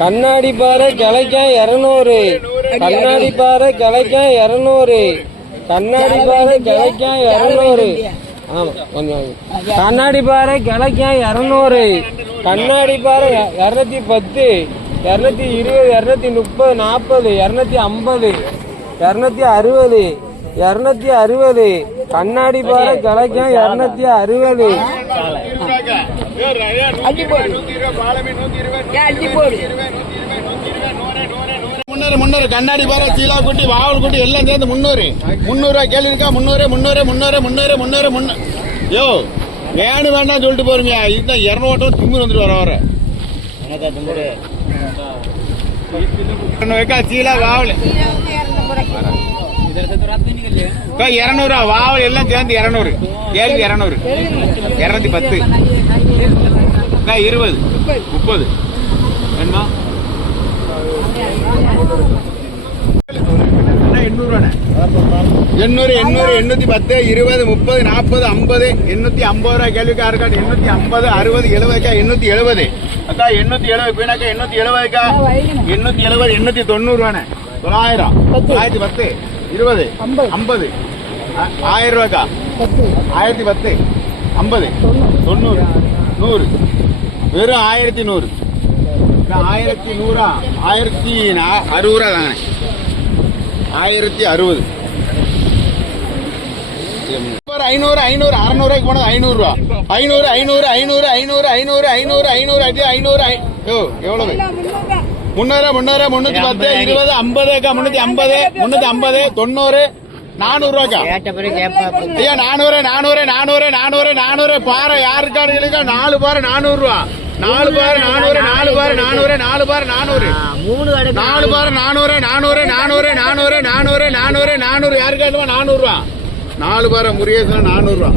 கண்ணாடி பாறை கிளைக்காய் இரநூறு. கண்ணாடி பாறை கிளைக்காய் இரநூறு. கண்ணாடி பாறை கிளைக்காய் இரநூறு. ஆமா கொஞ்சம் கண்ணாடி பாறை கிளைக்காய் இரநூறு. கண்ணாடி பாறை இரநூத்தி பத்து இரநூத்தி இருபது இரநூத்தி முப்பது நாற்பது இரநூத்தி ஐம்பது இரநூத்தி அறுபது. இரநூத்தி அறுபது. கண்ணாடி பாறை கிளைக்காய் இரநூத்தி அறுபது. முன்னூறு முன்னூறு. கண்ணாடி பாரு சீலா குட்டி வாவல் குட்டி எல்லாம் சேர்ந்து முன்னூறு. முன்னூறு ரூபா கேள்வி இருக்கா? முன்னூறு முன்னூறு முன்னூறு முன்னூறு முன்னூறு முன்னூறு யோ வேணும் வேண்டாம் சொல்லிட்டு போறீங்க. இதுதான் இரநூறு திமுரு வந்துட்டு வர வர. சீலா வாவல். இரநூறு வாவல் எல்லாம் சேர்ந்து இரநூறு. கேள்வி இரநூறு. இரநூத்தி பத்து. இருபது. முப்பது. வேணுமா? எண்ணூறு எண்ணூறு எண்ணூத்தி பத்து இருபது முப்பது நாற்பது ஐம்பது எண்ணூத்தி ஐம்பது ரூபாய் கேள்விக்கா இருக்கா? எண்ணூத்தி ஐம்பது அறுபது எழுபதுக்கா? எண்ணூத்தி எழுபது. அக்கா எண்ணூத்தி எழுபது பீனாக்கா எண்ணூத்தி எழுபதுக்கா? எண்ணூத்தி எழுபது எண்ணூத்தி தொண்ணூறு ரூபாண்ணே தொள்ளாயிரம். தொள்ளாயிரத்தி பத்து. இருபது ஐம்பது ஆயிரம் ரூபாய்க்கா ஆயிரத்தி பத்து ஐம்பது தொண்ணூறு நூறு வெறும் ஆயிரத்தி நூறு ஆயிரத்தி நூறா ஆயிரத்தி அறுபது ரூபா தாங்க ஆயிரத்தி அறுபது ஐநூறு ஐநூறு அறநூறுவாய்க்கு போனது ஐநூறு ரூபா ஐநூறு ஐநூறு ஐநூறு ஐநூறு ஐநூறு ஐநூறு ஐநூறு அடி ஐநூறு ஐ- யோ எவ்வளவு முன்னூறு முன்னூறு முன்னூத்தி பத்து இருபது ஐம்பது முன்னூத்தி ஐம்பது முன்னூத்தி ஐம்பது தொண்ணூறு நானூறு ரூபாக்கா. ஐயா நானூறு நானூறு நானூறு நானூறு நானூறு. பாறை யாருக்காரு இருக்கா நாலு பாறை நானூறு ரூபா. நாலு பாறை நானூறு நாலு பாறை நானூறு நாலு பாறை நானூறு. நாலு பாறை நானூறு நானூறு நானூறு நானூறு நானூறு நானூறு நானூறு. யாருக்காருமா நானூறு ரூபா. நாலு பாறை முருகேசன் நானூறு ரூபா.